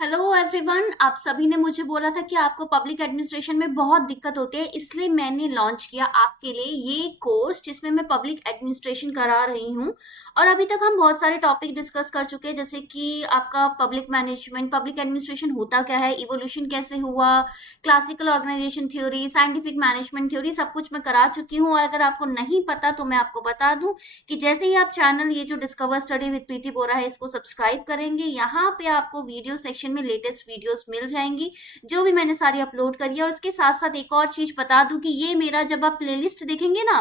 Hello everyone. आप सभी ने मुझे बोला था कि आपको पब्लिक एडमिनिस्ट्रेशन में बहुत दिक्कत होती है, इसलिए मैंने लॉन्च किया आपके लिए ये कोर्स जिसमें मैं पब्लिक एडमिनिस्ट्रेशन करा रही हूँ। और अभी तक हम बहुत सारे टॉपिक डिस्कस कर चुके हैं, जैसे कि आपका पब्लिक मैनेजमेंट, पब्लिक एडमिनिस्ट्रेशन होता क्या है, इवोल्यूशन कैसे हुआ, classical organisation theory, scientific management theory, सब कुछ मैं करा चुकी हूँ। और अगर आपको नहीं पता तो मैं आपको बता दूं कि जैसे ही आप चैनल ये जो डिस्कवर स्टडी विद प्रीति बोरा है इसको सब्सक्राइब करेंगे, यहाँ पे आपको वीडियो सेक्शन में लेटेस्ट वीडियोस मिल जाएंगी जो भी मैंने सारी अपलोड करी है। और उसके साथ साथ एक और चीज बता दूं कि ये मेरा जब आप प्लेलिस्ट देखेंगे ना,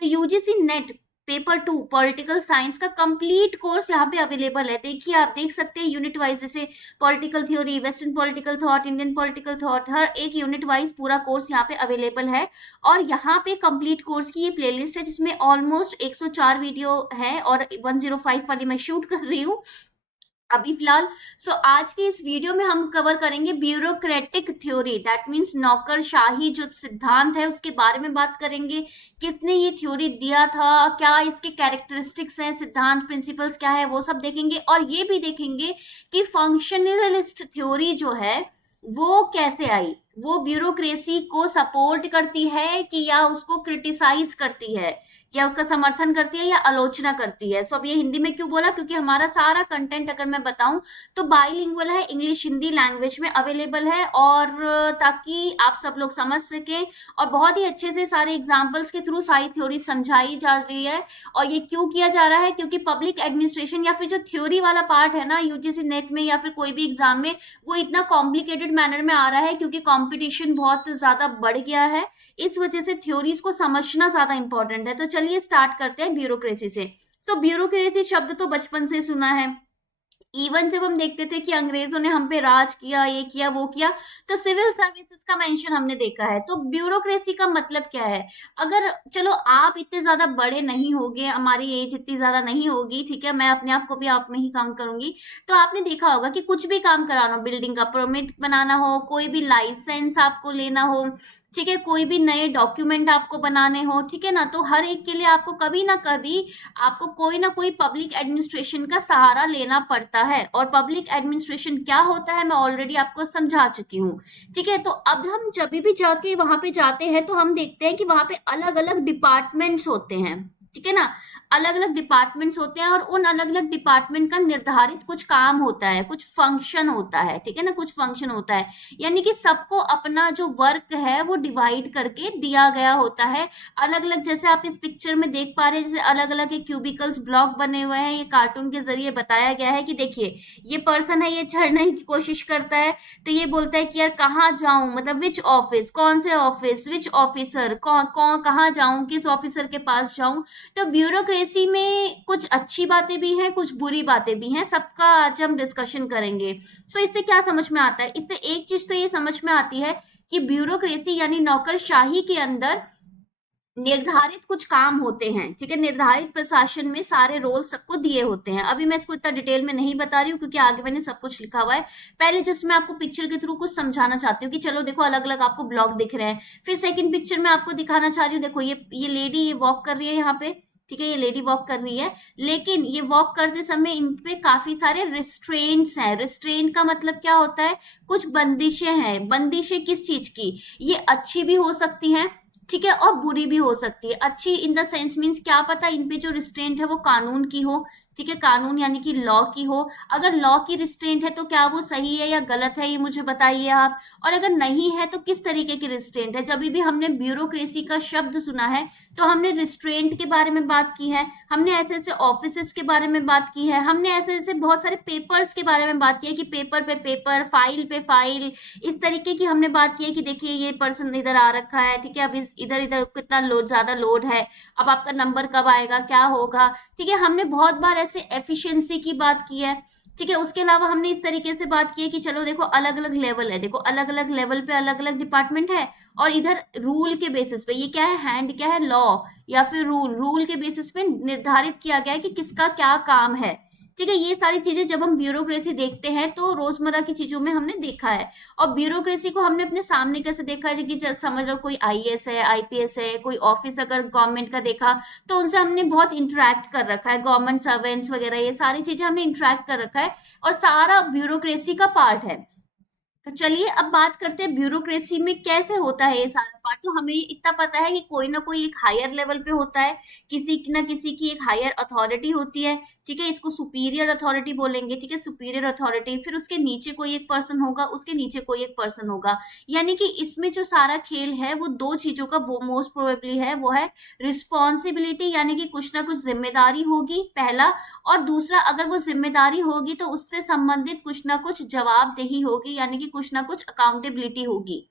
तो UGC NET paper 2 political science का कंप्लीट कोर्स यहाँ पे अवेलेबल है। देखिए, आप देख सकते हैं यूनिट वाइज, जैसे political theory, western political thought, Indian political thought, हर एक यूनिट वाइज पूरा कोर्स यहाँ पे अवेलेबल है। और यहाँ पे कंप्लीट कोर्स की ये प्लेलिस्ट है जिसमें ऑलमोस्ट 104 वीडियो है और 105 वाली मैं शूट कर रही हूँ अभी फिलहाल। आज के इस वीडियो में हम कवर करेंगे ब्यूरोक्रेटिक थ्योरी, दैट मीन्स नौकरशाही जो सिद्धांत है उसके बारे में बात करेंगे। किसने ये थ्योरी दिया था, क्या इसके कैरेक्टरिस्टिक्स हैं, सिद्धांत प्रिंसिपल्स क्या है, वो सब देखेंगे। और ये भी देखेंगे कि फंक्शनलिस्ट थ्योरी जो है वो कैसे आई, वो ब्यूरोक्रेसी को सपोर्ट करती है कि या उसको क्रिटिसाइज करती है, या उसका समर्थन करती है या आलोचना करती है। अब ये हिंदी में क्यों बोला, क्योंकि हमारा सारा कंटेंट अगर मैं बताऊं तो बाइलिंगुअल है, इंग्लिश हिंदी लैंग्वेज में अवेलेबल है। और ताकि आप सब लोग समझ सकें और बहुत ही अच्छे से सारे एग्जाम्पल्स के थ्रू सारी थ्योरी समझाई जा रही है। और ये क्यों किया जा रहा है, क्योंकि पब्लिक एडमिनिस्ट्रेशन या फिर जो थ्योरी वाला पार्ट है ना यूजीसी नेट में या फिर कोई भी एग्जाम में, वो इतना कॉम्प्लिकेटेड मैनर में आ रहा है क्योंकि कंपटीशन बहुत ज्यादा बढ़ गया है। इस वजह से थ्योरीज को समझना ज्यादा इंपॉर्टेंट है। तो चलिए स्टार्ट करते हैं ब्यूरोक्रेसी से। तो ब्यूरोक्रेसी शब्द तो बचपन से सुना है। इवन जब हम देखते थे कि अंग्रेजों ने हम पे राज किया, ये किया वो किया, तो सिविल सर्विसेज का मेंशन हमने देखा है। तो ब्यूरोक्रेसी का मतलब क्या है, अगर चलो आप इतने ज्यादा बड़े नहीं होगे, हमारी एज इतनी ज्यादा नहीं होगी, ठीक है, मैं अपने आप को भी आप में ही काउंट करूंगी। तो आपने देखा होगा कि कुछ भी काम कराना हो, बिल्डिंग का परमिट बनाना हो, कोई भी लाइसेंस आपको लेना हो, ठीक है, कोई भी नए डॉक्यूमेंट आपको बनाने हो, ठीक है ना, तो हर एक के लिए आपको कभी ना कभी आपको कोई ना कोई पब्लिक एडमिनिस्ट्रेशन का सहारा लेना पड़ता है। और पब्लिक एडमिनिस्ट्रेशन क्या होता है मैं ऑलरेडी आपको समझा चुकी हूँ। ठीक है, तो अब हम जब भी जाके वहां पे जाते हैं तो हम देखते हैं कि वहां पे अलग अलग डिपार्टमेंट्स होते हैं, ठीक है ना, अलग अलग डिपार्टमेंट्स होते हैं। और उन अलग अलग डिपार्टमेंट का निर्धारित कुछ काम होता है, कुछ फंक्शन होता है, ठीक है ना, कुछ फंक्शन होता है। यानी कि सबको अपना जो वर्क है वो डिवाइड करके दिया गया होता है अलग अलग। जैसे आप इस पिक्चर में देख पा रहे हैं, जैसे अलग अलग एक क्यूबिकल्स ब्लॉक बने हुए हैं, ये कार्टून के जरिए बताया गया है कि देखिए ये पर्सन है, ये चढ़ने की कोशिश करता है, तो ये बोलता है कि यार कहाँ जाऊं, मतलब विच ऑफिस, कौन से ऑफिस, विच ऑफिसर, कौन कौन कहाँ जाऊं, किस ऑफिसर के पास जाऊं। तो ब्यूरोक्रेसी में कुछ अच्छी बातें भी हैं, कुछ बुरी बातें भी हैं, सबका आज हम डिस्कशन करेंगे। इससे क्या समझ में आता है, इससे एक चीज तो ये समझ में आती है कि ब्यूरोक्रेसी यानी नौकरशाही के अंदर निर्धारित कुछ काम होते हैं, ठीक है, निर्धारित प्रशासन में सारे रोल सबको दिए होते हैं। अभी मैं इसको इतना डिटेल में नहीं बता रही हूँ क्योंकि आगे मैंने सब कुछ लिखा हुआ है। पहले जस्ट मैं आपको पिक्चर के थ्रू कुछ समझाना चाहती हूँ कि चलो देखो अलग अलग आपको ब्लॉक दिख रहे हैं। फिर सेकंड पिक्चर में आपको दिखाना चाह रही हूँ, देखो ये लेडी ये वॉक कर रही है यहाँ पे, ठीक है, ये लेडी वॉक कर रही है, लेकिन ये वॉक करते समय इन पे काफी सारे रिस्ट्रेंट्स हैं। रिस्ट्रेंट का मतलब क्या होता है, कुछ बंदिशें हैं। बंदिशें किस चीज की, ये अच्छी भी हो सकती हैं, ठीक है, और बुरी भी हो सकती है। अच्छी इन द सेंस मीन्स क्या पता इन पे जो रिस्ट्रेंट है वो कानून की हो, ठीक है, कानून यानी कि लॉ की हो। अगर लॉ की रिस्ट्रेंट है तो क्या वो सही है या गलत है, ये मुझे बताइए आप। और अगर नहीं है तो किस तरीके की रिस्ट्रेंट है। जब भी हमने ब्यूरोक्रेसी का शब्द सुना है तो हमने रिस्ट्रेंट के बारे में बात की है, हमने ऐसे ऐसे ऑफिस के बारे में बात की है, हमने ऐसे ऐसे बहुत सारे पेपर्स के बारे में बात की है कि पेपर पे पेपर, फाइल पे फाइल, इस तरीके की हमने बात की है कि देखिए ये पर्सन इधर आ रखा है, ठीक है, अब इस इधर इधर कितना लोड, ज्यादा लोड है, अब आपका नंबर कब आएगा, क्या होगा, ठीक है। हमने बहुत बार ऐसे एफिशिएंसी की बात की है, ठीक है। उसके अलावा हमने इस तरीके से बात की है कि चलो देखो अलग अलग लेवल है, देखो अलग अलग लेवल पे अलग अलग डिपार्टमेंट है। और इधर रूल के बेसिस पे, ये क्या है, हैंड क्या है, लॉ या फिर रूल, रूल के बेसिस पे निर्धारित किया गया है कि किसका क्या काम है, ठीक है, ये सारी चीजें जब हम ब्यूरोक्रेसी देखते हैं तो रोजमर्रा की चीजों में हमने देखा है। और ब्यूरोक्रेसी को हमने अपने सामने कैसे देखा है कि समझ लो कोई आईएएस है, आईपीएस है, कोई ऑफिस अगर गवर्नमेंट का देखा तो उनसे हमने बहुत इंटरेक्ट कर रखा है, गवर्नमेंट सर्वेंट्स वगैरह ये सारी चीजें हमने इंटरेक्ट कर रखा है और सारा ब्यूरोक्रेसी का पार्ट है। तो चलिए अब बात करते हैं ब्यूरोक्रेसी में कैसे होता है ये सारा पार्ट। तो हमें इतना पता है कि कोई ना कोई एक हायर लेवल पे होता है, किसी ना किसी की एक हायर अथॉरिटी होती है, ठीक है, इसको सुपीरियर अथॉरिटी बोलेंगे, ठीक है, सुपीरियर अथॉरिटी, फिर उसके नीचे कोई एक पर्सन होगा, उसके नीचे कोई एक पर्सन होगा। यानी कि इसमें जो सारा खेल है वो दो चीजों का मोस्ट प्रोबेबली है, वो है रिस्पॉन्सिबिलिटी, यानी कि कुछ ना कुछ जिम्मेदारी होगी पहला, और दूसरा अगर वो जिम्मेदारी होगी तो उससे संबंधित कुछ ना कुछ जवाबदेही होगी, यानी कि कुछ ना कुछ अकाउंटेबिलिटी होगी।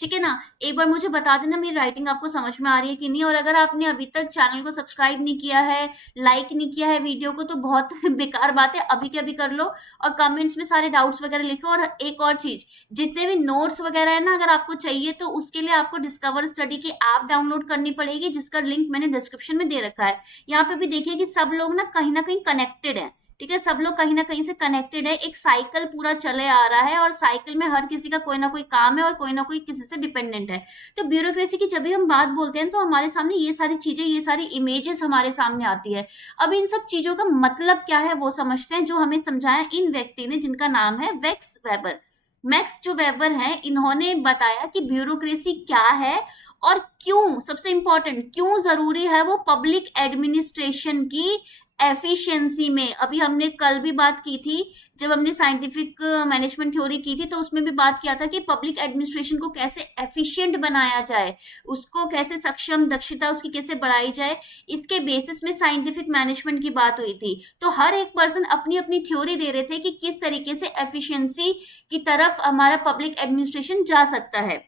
ठीक है ना। एक बार मुझे बता देना मेरी राइटिंग आपको समझ में आ रही है कि नहीं, और अगर आपने अभी तक चैनल को सब्सक्राइब नहीं किया है, लाइक नहीं किया है वीडियो को, तो बहुत बेकार बात है, अभी के अभी कर लो और कमेंट्स में सारे डाउट्स वगैरह लिखो। और एक और चीज, जितने भी नोट्स वगैरह है ना, अगर आपको चाहिए तो उसके लिए आपको डिस्कवर स्टडी की ऐप डाउनलोड करनी पड़ेगी, जिसका लिंक मैंने डिस्क्रिप्शन में दे रखा है। यहाँ पे भी देखिए कि सब लोग ना कहीं कनेक्टेड है, ठीक है, सब लोग कहीं ना कहीं से कनेक्टेड है, एक साइकिल पूरा चले आ रहा है और साइकिल में हर किसी का कोई ना कोई काम है और कोई ना कोई किसी से डिपेंडेंट है। तो ब्यूरोक्रेसी की जब भी हम बात बोलते हैं तो हमारे सामने ये सारी चीजें, ये सारी इमेजेस हमारे सामने आती है। अब इन सब चीजों का मतलब क्या है वो समझते हैं, जो हमें समझाया इन व्यक्ति ने, जिनका नाम है मैक्स वेबर। मैक्स जो वेबर है, इन्होंने बताया कि ब्यूरोक्रेसी क्या है और क्यों, सबसे इंपॉर्टेंट क्यों जरूरी है वो पब्लिक एडमिनिस्ट्रेशन की एफिशिएंसी में। अभी हमने कल भी बात की थी, जब हमने साइंटिफिक मैनेजमेंट थ्योरी की थी, तो उसमें भी बात किया था कि पब्लिक एडमिनिस्ट्रेशन को कैसे एफिशिएंट बनाया जाए, उसको कैसे सक्षम, दक्षता उसकी कैसे बढ़ाई जाए, इसके बेसिस में साइंटिफिक मैनेजमेंट की बात हुई थी। तो हर एक पर्सन अपनी अपनी थ्योरी दे रहे थे कि किस तरीके से एफिशिएंसी की तरफ हमारा पब्लिक एडमिनिस्ट्रेशन जा सकता है।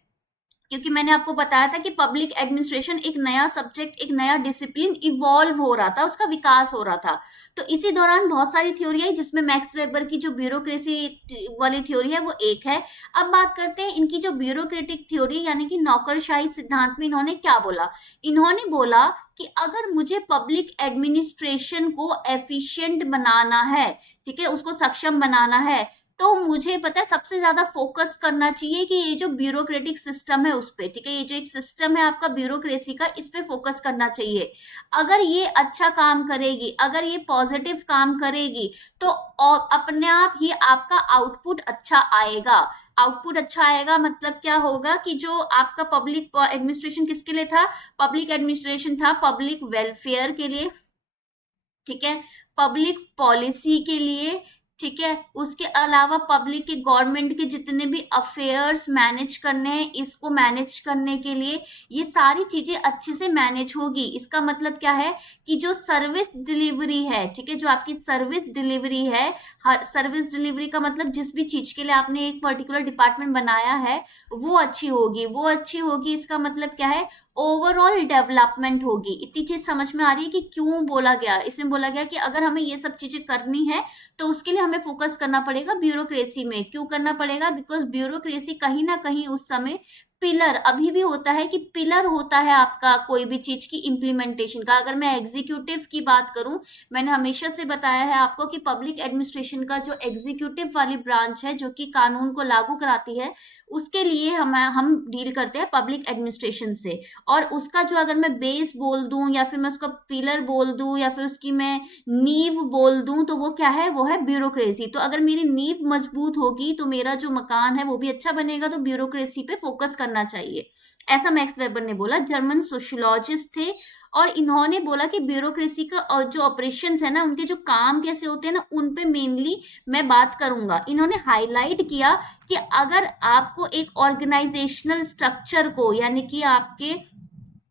क्योंकि मैंने आपको बताया था कि पब्लिक एडमिनिस्ट्रेशन एक नया सब्जेक्ट, एक नया डिसिप्लिन इवॉल्व हो रहा था, उसका विकास हो रहा था। तो इसी दौरान बहुत सारी थ्योरी आई, जिसमें मैक्स वेबर की जो ब्यूरोक्रेसी वाली थ्योरी है वो एक है। अब बात करते हैं इनकी जो ब्यूरोक्रेटिक थ्योरी, यानी कि नौकरशाही सिद्धांत में इन्होंने क्या बोला। इन्होंने बोला कि अगर मुझे पब्लिक एडमिनिस्ट्रेशन को एफिशिएंट बनाना है, ठीक है, उसको सक्षम बनाना है, तो मुझे पता है सबसे ज्यादा फोकस करना चाहिए कि ये जो ब्यूरोक्रेटिक सिस्टम है उस पे, ठीक है, ये जो एक सिस्टम है आपका ब्यूरोक्रेसी का, इस पे फोकस करना चाहिए। अगर ये अच्छा काम करेगी, अगर ये पॉजिटिव काम करेगी, तो अपने आप ही आपका आउटपुट अच्छा आएगा। आउटपुट अच्छा आएगा मतलब क्या होगा कि जो आपका पब्लिक एडमिनिस्ट्रेशन किसके लिए था, पब्लिक एडमिनिस्ट्रेशन था पब्लिक वेलफेयर के लिए, ठीक है, पब्लिक पॉलिसी के लिए, ठीक है, उसके अलावा पब्लिक के, गवर्नमेंट के जितने भी अफेयर्स मैनेज करने हैं, इसको मैनेज करने के लिए ये सारी चीजें अच्छे से मैनेज होगी। इसका मतलब क्या है कि जो सर्विस डिलीवरी है, ठीक है, जो आपकी सर्विस डिलीवरी है, हर सर्विस डिलीवरी का मतलब जिस भी चीज के लिए आपने एक पर्टिकुलर डिपार्टमेंट बनाया है वो अच्छी होगी, वो अच्छी होगी। इसका मतलब क्या है, ओवरऑल डेवलपमेंट होगी। इतनी चीज समझ में आ रही है कि क्यों बोला गया, इसमें बोला गया कि अगर हमें ये सब चीजें करनी है तो उसके लिए हमें फोकस करना पड़ेगा ब्यूरोक्रेसी में। क्यों करना पड़ेगा, बिकॉज ब्यूरोक्रेसी कहीं ना कहीं उस समय पिलर, अभी भी होता है कि पिलर होता है आपका कोई भी चीज की इम्प्लीमेंटेशन का। अगर मैं एग्जीक्यूटिव की बात करूं, मैंने हमेशा से बताया है आपको कि पब्लिक एडमिनिस्ट्रेशन का जो एग्जीक्यूटिव वाली ब्रांच है, जो कि कानून को लागू कराती है, उसके लिए हम डील करते हैं पब्लिक एडमिनिस्ट्रेशन से। और उसका जो, अगर मैं बेस बोल दूं या फिर मैं उसका पिलर बोल दूं या फिर उसकी मैं नींव बोल दूं, तो वो क्या है, वो है ब्यूरोक्रेसी। तो अगर मेरी नींव मजबूत होगी तो मेरा जो मकान है वो भी अच्छा बनेगा। तो ब्यूरोक्रेसी पे फोकस करना चाहिए, ऐसा मैक्स वेबर ने बोला। जर्मन सोशियोलॉजिस्ट थे और इन्होंने बोला कि ब्यूरोक्रेसी का और जो ऑपरेशंस है ना, उनके जो काम कैसे होते हैं ना, उन पे मेनली मैं बात करूंगा। इन्होंने हाईलाइट किया कि अगर आपको एक ऑर्गेनाइजेशनल स्ट्रक्चर को, यानी कि आपके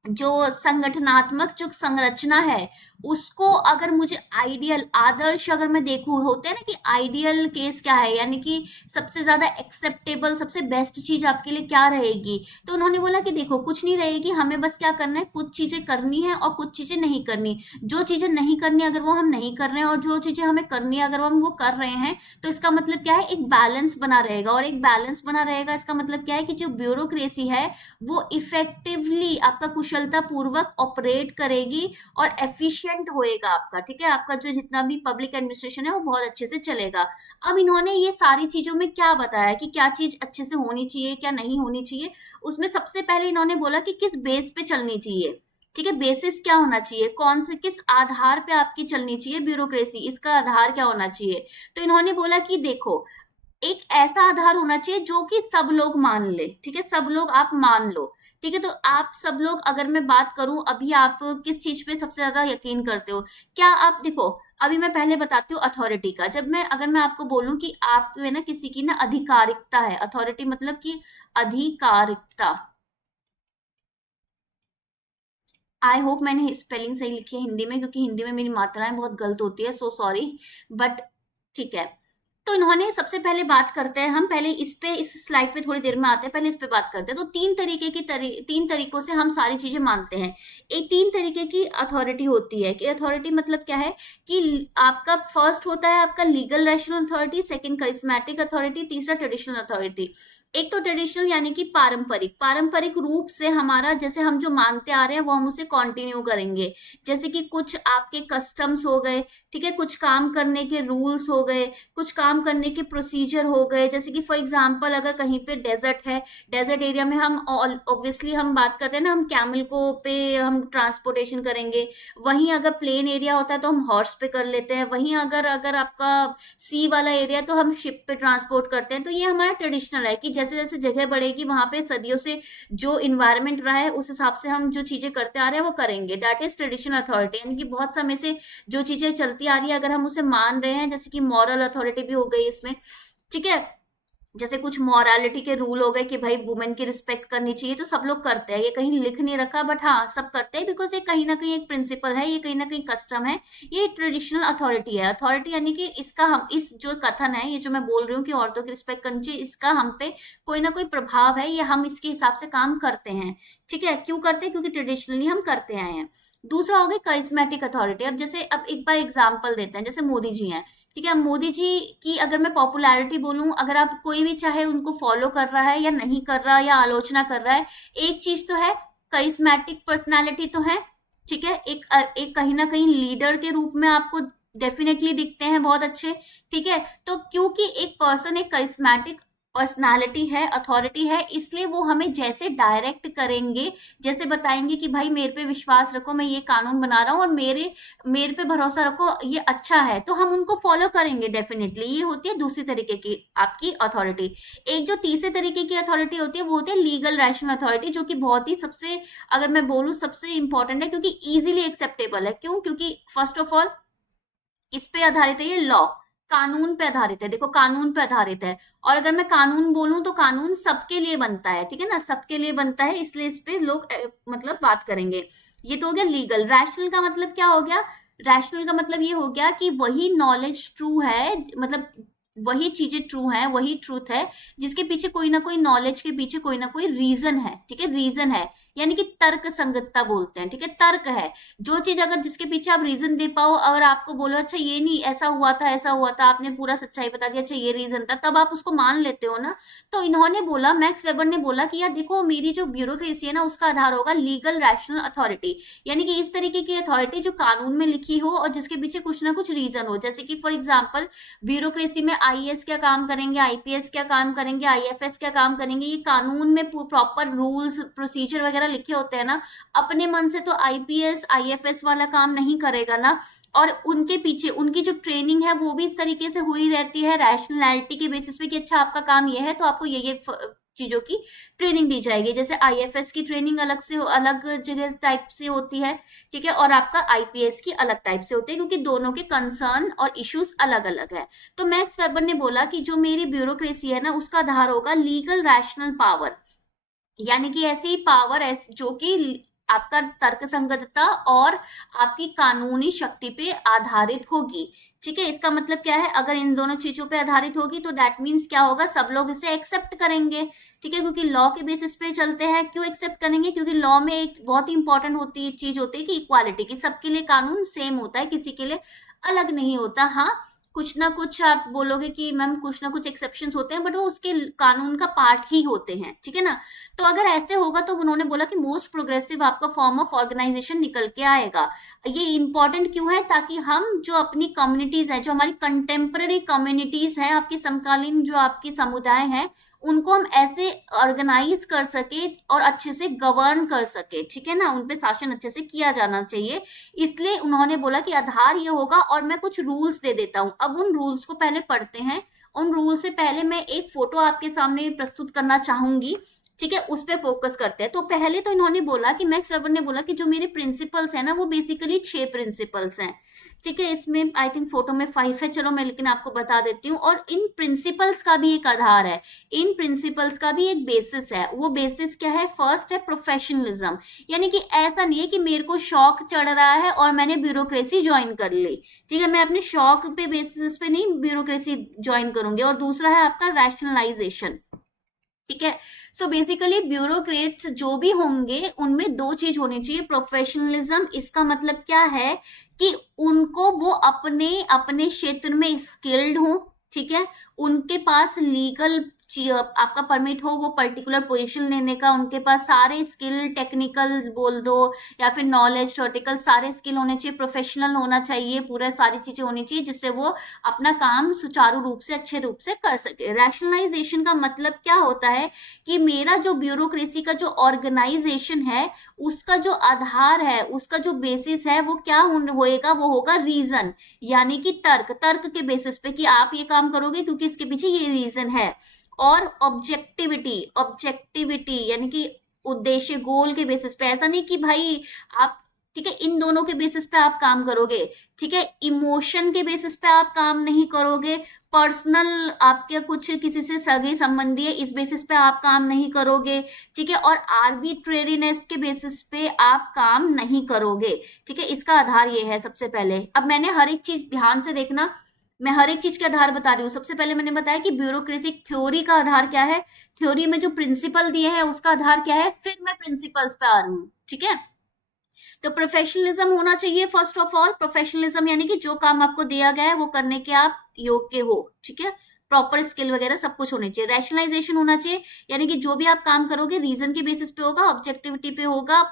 जो संगठनात्मक जो संरचना है उसको, अगर मुझे आइडियल, आदर्श अगर मैं देखूं, होते हैं ना कि आइडियल केस क्या है, यानी कि सबसे ज्यादा एक्सेप्टेबल, सबसे बेस्ट चीज आपके लिए क्या रहेगी। तो उन्होंने बोला कि देखो कुछ नहीं रहेगी, हमें बस क्या करना है, कुछ चीजें करनी है और कुछ चीजें नहीं करनी। जो चीजें नहीं करनी अगर वो हम नहीं कर रहे हैं और जो चीजें हमें करनी है अगर हम वो कर रहे हैं, तो इसका मतलब क्या है, एक बैलेंस बना रहेगा। और एक बैलेंस बना रहेगा इसका मतलब क्या है कि जो ब्यूरोक्रेसी है वो इफेक्टिवली आपका कुशलता पूर्वक ऑपरेट करेगी और एफिशिएंट एफिशिएंट होएगा आपका, ठीक है, आपका जो जितना भी पब्लिक एडमिनिस्ट्रेशन है वो बहुत अच्छे से चलेगा। अब इन्होंने ये सारी चीजों में क्या बताया कि क्या चीज अच्छे से होनी चाहिए, क्या नहीं होनी चाहिए। उसमें सबसे पहले इन्होंने बोला कि किस बेस पे चलनी चाहिए, ठीक है, बेसिस क्या होना चाहिए, कौन से किस आधार पे आपकी चलनी चाहिए ब्यूरोक्रेसी, इसका आधार क्या होना चाहिए। तो इन्होंने बोला कि देखो, एक ऐसा आधार होना चाहिए जो कि सब लोग मान ले, ठीक है, सब लोग आप मान लो, ठीक है। तो आप सब लोग, अगर मैं बात करूं, अभी आप किस चीज पे सबसे ज्यादा यकीन करते हो, क्या आप देखो, अभी मैं पहले बताती हूँ अथॉरिटी का। जब मैं अगर मैं आपको बोलूं कि आप में ना किसी की ना अधिकारिकता है, अथॉरिटी मतलब कि अधिकारिकता, आई होप मैंने स्पेलिंग सही लिखी है हिंदी में, क्योंकि हिंदी में मेरी मात्राएं बहुत गलत होती है, सो सॉरी, बट ठीक है। तो इन्होंने सबसे पहले बात करते हैं, हम पहले इस पे, इस स्लाइड पे थोड़ी देर में आते हैं, पहले इस पे बात करते हैं। तो तीन तरीकों से हम सारी चीजें मानते हैं। एक तीन तरीके की अथॉरिटी होती है, कि अथॉरिटी मतलब क्या है, कि आपका फर्स्ट होता है आपका legal rational authority, second charismatic authority, तीसरा ट्रेडिशनल अथॉरिटी। एक तो ट्रेडिशनल यानी कि पारंपरिक, पारंपरिक रूप से हमारा जैसे हम जो मानते आ रहे हैं वो हम उसे कंटिन्यू करेंगे। जैसे कि कुछ आपके कस्टम्स हो गए, ठीक है, कुछ काम करने के रूल्स हो गए, कुछ काम करने के प्रोसीजर हो गए। जैसे कि फॉर एग्जांपल अगर कहीं पे डेजर्ट है, डेजर्ट एरिया में हम ऑब्वियसली हम बात करते हैं ना, हम कैमल को पे हम ट्रांसपोर्टेशन करेंगे। वहीं अगर प्लेन एरिया होता है तो हम हॉर्स पे कर लेते हैं। वहीं अगर अगर आपका सी वाला एरिया तो हम शिप पे ट्रांसपोर्ट करते हैं। तो ये हमारा ट्रेडिशनल है कि जैसे जैसे जगह बढ़ेगी वहां पे सदियों से जो इन्वायरमेंट रहा है उस हिसाब से हम जो चीजें करते आ रहे हैं वो करेंगे। दैट इज ट्रेडिशनल अथॉरिटी, यानी कि बहुत समय से जो चीजें चलती आ रही है अगर हम उसे मान रहे हैं, जैसे कि मॉरल अथॉरिटी भी हो गई इसमें, ठीक है। जैसे कुछ मॉरालिटी के रूल हो गए कि भाई वुमेन की रिस्पेक्ट करनी चाहिए, तो सब लोग करते हैं, ये कहीं लिख नहीं रखा, बट हाँ सब करते हैं, बिकॉज ये कहीं ना कहीं एक प्रिंसिपल है, ये कहीं ना कहीं कस्टम है। ये ट्रेडिशनल अथॉरिटी है। अथॉरिटी यानी कि इसका हम, इस जो कथन है, ये जो मैं बोल रही हूँ कि औरतों की रिस्पेक्ट करनी चाहिए, इसका हम पे कोई ना कोई प्रभाव है, ये हम इसके हिसाब से काम करते हैं, ठीक है। क्यों करते हैं, क्योंकि ट्रेडिशनली हम करते आए हैं। दूसरा हो गया करिश्मेटिक अथॉरिटी। अब जैसे अब एक बार एग्जाम्पल देते हैं, जैसे मोदी जी हैं, ठीक है। मोदी जी की अगर मैं पॉपुलैरिटी बोलूं, अगर आप कोई भी चाहे उनको फॉलो कर रहा है या नहीं कर रहा या आलोचना कर रहा है, एक चीज तो है, करिश्मेटिक पर्सनालिटी तो है, ठीक है। एक कहीं ना कहीं लीडर के रूप में आपको डेफिनेटली दिखते हैं बहुत अच्छे, ठीक है। तो क्योंकि एक पर्सन एक करिश्मेटिक पर्सनालिटी है, अथॉरिटी है, इसलिए वो हमें जैसे डायरेक्ट करेंगे, जैसे बताएंगे कि भाई मेरे पे विश्वास रखो, मैं ये कानून बना रहा हूँ और मेरे मेरे पे भरोसा रखो, ये अच्छा है, तो हम उनको फॉलो करेंगे डेफिनेटली। ये होती है दूसरी तरीके की आपकी अथॉरिटी। एक जो तीसरे तरीके की अथॉरिटी होती है वो होती है लीगल रैशनल अथॉरिटी, जो कि बहुत ही सबसे, अगर मैं बोलूँ सबसे इंपॉर्टेंट है, क्योंकि इजीली एक्सेप्टेबल है। क्यों, क्योंकि फर्स्ट ऑफ ऑल किस पे आधारित है, ये लॉ, कानून पे आधारित है। देखो कानून पे आधारित है, और अगर मैं कानून बोलूं तो कानून सबके लिए बनता है, ठीक है ना, सबके लिए बनता है, इसलिए इस पे लोग मतलब बात करेंगे। ये तो हो गया लीगल। रैशनल का मतलब क्या हो गया, रैशनल का मतलब ये हो गया कि वही नॉलेज ट्रू है, मतलब वही चीजें ट्रू हैं, वही ट्रूथ है जिसके पीछे कोई ना कोई, नॉलेज के पीछे कोई ना कोई रीजन है, ठीक है, रीजन है, यानी कि तर्क संगतता बोलते हैं, ठीक है, तर्क है। जो चीज अगर जिसके पीछे आप रीजन दे पाओ, अगर आपको बोलो अच्छा ये नहीं ऐसा हुआ था, ऐसा हुआ था, आपने पूरा सच्चाई बता दिया, अच्छा ये रीजन था, तब आप उसको मान लेते हो ना। तो इन्होंने बोला, मैक्स वेबर ने बोला कि यार देखो, मेरी जो ब्यूरोक्रेसी है ना उसका आधार होगा लीगल रैशनल अथॉरिटी, यानी कि इस तरीके की अथॉरिटी जो कानून में लिखी हो और जिसके पीछे कुछ ना कुछ रीजन हो। जैसे कि फॉर एग्जाम्पल ब्यूरोक्रेसी में आईएएस क्या काम करेंगे, आईपीएस क्या काम करेंगे, आईएफएस क्या काम करेंगे, ये कानून में प्रॉपर रूल्स प्रोसीजर वगैरह लिखे होते हैं ना। अपने मन से तो आईपीएस आईएफएस वाला काम नहीं करेगा ना, और उनके पीछे उनकी जो ट्रेनिंग है वो भी इस तरीके से हुई रहती है रैशनैलिटी के बेसिस पे, कि अच्छा आपका काम ये है तो आपको ये चीजों की ट्रेनिंग दी जाएगी। जैसे आईएफएस की ट्रेनिंग अलग से, अलग जगह टाइप से होती है, ठीक है, और आपका आईपीएस की अलग टाइप से होती है, क्योंकि दोनों के कंसर्न और इश्यूज अलग अलग है। तो मैक्स वेबर ने बोला कि जो मेरी ब्यूरोक्रेसी है ना उसका आधार होगा लीगल रैशनल पावर, यानी कि ऐसी पावर जो कि आपका तर्क संगतता और आपकी कानूनी शक्ति पे आधारित होगी, ठीक है। इसका मतलब क्या है, अगर इन दोनों चीजों पे आधारित होगी तो दैट मीन्स क्या होगा, सब लोग इसे एक्सेप्ट करेंगे, ठीक है, क्योंकि लॉ के बेसिस पे चलते हैं। क्यों एक्सेप्ट करेंगे, क्योंकि लॉ में एक बहुत ही इंपॉर्टेंट होती चीज होती है कि इक्वालिटी की, सबके लिए कानून सेम होता है, किसी के लिए अलग नहीं होता। हाँ, कुछ ना कुछ आप बोलोगे कि मैम कुछ ना कुछ एक्सेप्शंस होते हैं, बट वो उसके कानून का पार्ट ही होते हैं, ठीक है ना। तो अगर ऐसे होगा तो उन्होंने बोला कि मोस्ट प्रोग्रेसिव आपका फॉर्म ऑफ ऑर्गेनाइजेशन निकल के आएगा। ये इंपॉर्टेंट क्यों है, ताकि हम जो अपनी कम्युनिटीज है, जो हमारी कंटेम्पररी कम्युनिटीज हैं, आपकी समकालीन जो आपके समुदाय हैं, उनको हम ऐसे ऑर्गेनाइज कर सके और अच्छे से गवर्न कर सके, ठीक है ना, उन पे शासन अच्छे से किया जाना चाहिए। इसलिए उन्होंने बोला कि आधार ये होगा, और मैं कुछ रूल्स दे देता हूँ। अब उन रूल्स को पहले पढ़ते हैं। उन रूल से पहले मैं एक फोटो आपके सामने प्रस्तुत करना चाहूंगी, ठीक है, उस पे फोकस करते हैं। तो पहले तो इन्होंने बोला कि मैक्स वेबर ने बोला कि जो मेरे प्रिंसिपल्स है ना, वो बेसिकली 6 प्रिंसिपल्स हैं, ठीक है। इसमें आई थिंक फोटो में 5 है, चलो मैं लेकिन आपको बता देती हूँ। और इन प्रिंसिपल्स का भी एक आधार है, इन प्रिंसिपल्स का भी एक बेसिस है। वो बेसिस क्या है? फर्स्ट है प्रोफेशनलिज्म, यानी कि ऐसा नहीं है कि मेरे को शौक चढ़ रहा है और मैंने ब्यूरोक्रेसी ज्वाइन कर ली, ठीक है, मैं अपने शौक पे बेसिस पे नहीं ब्यूरोक्रेसी ज्वाइन करूंगी। और दूसरा है आपका रैशनलाइजेशन, ठीक है। सो बेसिकली ब्यूरोक्रेट्स जो भी होंगे उनमें दो चीज होनी चाहिए, प्रोफेशनलिज्म। इसका मतलब क्या है कि उनको वो अपने अपने क्षेत्र में स्किल्ड हो, ठीक है, उनके पास लीगल आपका परमिट हो वो पर्टिकुलर पोजीशन लेने का, उनके पास सारे स्किल, टेक्निकल बोल दो या फिर नॉलेज, थ्योरेटिकल, सारे स्किल होने चाहिए, प्रोफेशनल होना चाहिए, पूरा सारी चीजें होनी चाहिए जिससे वो अपना काम सुचारू रूप से, अच्छे रूप से कर सके। रैशनलाइजेशन का मतलब क्या होता है कि मेरा जो ब्यूरोक्रेसी का जो ऑर्गेनाइजेशन है, उसका जो आधार है, उसका जो बेसिस है, वो क्या होएगा? वो होगा रीजन, यानी कि तर्क, तर्क के बेसिस पे कि आप ये काम करोगे क्योंकि इसके पीछे ये रीजन है। और ऑब्जेक्टिविटी, ऑब्जेक्टिविटी यानी कि उद्देश्य, गोल के बेसिस पे, ऐसा नहीं कि भाई आप, ठीक है, इन दोनों के बेसिस पे आप काम करोगे, ठीक है, इमोशन के बेसिस पे आप काम नहीं करोगे, पर्सनल आपके कुछ किसी से सगे संबंधी है इस बेसिस पे आप काम नहीं करोगे, ठीक है, और आर्बिट्रेरीनेस के बेसिस पे आप काम नहीं करोगे, ठीक है। इसका आधार ये है सबसे पहले। अब मैंने हर एक चीज ध्यान से देखना, मैं हर एक चीज के आधार बता रही हूँ। सबसे पहले मैंने बताया कि ब्यूरोक्रेटिक थ्योरी का आधार क्या है, थ्योरी में जो प्रिंसिपल दिए हैं उसका आधार क्या है, फिर मैं प्रिंसिपल्स पे आ रही हूँ, ठीक है। तो प्रोफेशनलिज्म होना चाहिए फर्स्ट ऑफ ऑल। प्रोफेशनलिज्म यानी कि जो काम आपको दिया गया है वो करने के आप योग्य हो, ठीक है, प्रॉपर स्किल वगैरह सब कुछ होनी चाहिए। रैशनलाइजेशन होना चाहिए, यानी कि जो भी आप काम करोगे रीजन के बेसिस पे होगा, ऑब्जेक्टिविटी पे होगा,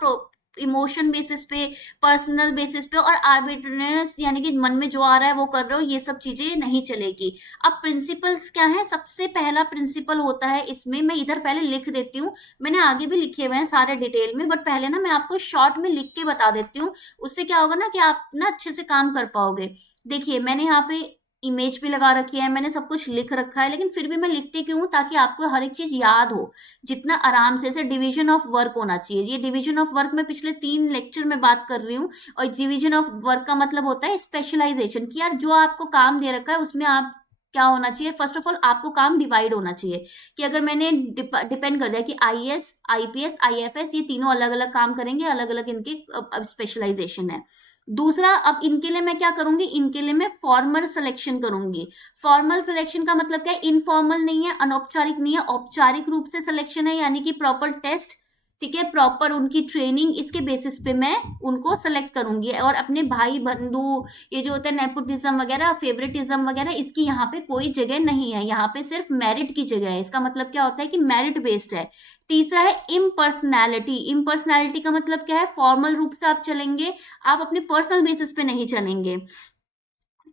इमोशन बेसिस पे, पर्सनल बेसिस पे, और आर्बिट्रेरीनेस यानी कि मन में जो आ रहा है वो कर रहे हो, ये सब चीजें नहीं चलेगी। अब प्रिंसिपल्स क्या है? सबसे पहला प्रिंसिपल होता है इसमें, मैं इधर पहले लिख देती हूँ, मैंने आगे भी लिखे हुए हैं सारे डिटेल में, बट पहले ना मैं आपको शॉर्ट में लिख के बता देती हूँ। उससे क्या होगा ना कि आप ना अच्छे से काम कर पाओगे। देखिए मैंने यहाँ पे इमेज भी लगा रखी है, मैंने सब कुछ लिख रखा है, लेकिन फिर भी मैं लिखती क्यों हूँ? ताकि आपको हर एक चीज याद हो जितना आराम से। डिवीजन ऑफ वर्क होना चाहिए। ये डिवीजन ऑफ वर्क मैं पिछले 3 लेक्चर में बात कर रही हूँ। और डिवीजन ऑफ वर्क का मतलब होता है स्पेशलाइजेशन, कि यार जो आपको काम दे रखा है उसमें आप क्या होना चाहिए, फर्स्ट ऑफ ऑल आपको काम डिवाइड होना चाहिए। कि अगर मैंने डिपेंड कर दिया कि आईएएस, आईपीएस, आईएफएस ये तीनों अलग अलग काम करेंगे, अलग अलग इनके स्पेशलाइजेशन है। दूसरा, अब इनके लिए मैं क्या करूंगी, इनके लिए मैं फॉर्मल सिलेक्शन करूंगी। फॉर्मल सिलेक्शन का मतलब क्या है? इनफॉर्मल नहीं है, अनौपचारिक नहीं है, औपचारिक रूप से सिलेक्शन है, यानी कि प्रॉपर टेस्ट, ठीक है, प्रॉपर उनकी ट्रेनिंग, इसके बेसिस पे मैं उनको सेलेक्ट करूंगी। और अपने भाई बंधु, ये जो होता है नेपोटिज्म वगैरह, फेवरेटिज्म वगैरह, इसकी यहाँ पे कोई जगह नहीं है। यहाँ पे सिर्फ मेरिट की जगह है। इसका मतलब क्या होता है कि मेरिट बेस्ड है। तीसरा है इम्पर्सनैलिटी। इम्पर्सनैलिटी का मतलब क्या है? फॉर्मल रूप से आप चलेंगे, आप अपने पर्सनल बेसिस पे नहीं चलेंगे,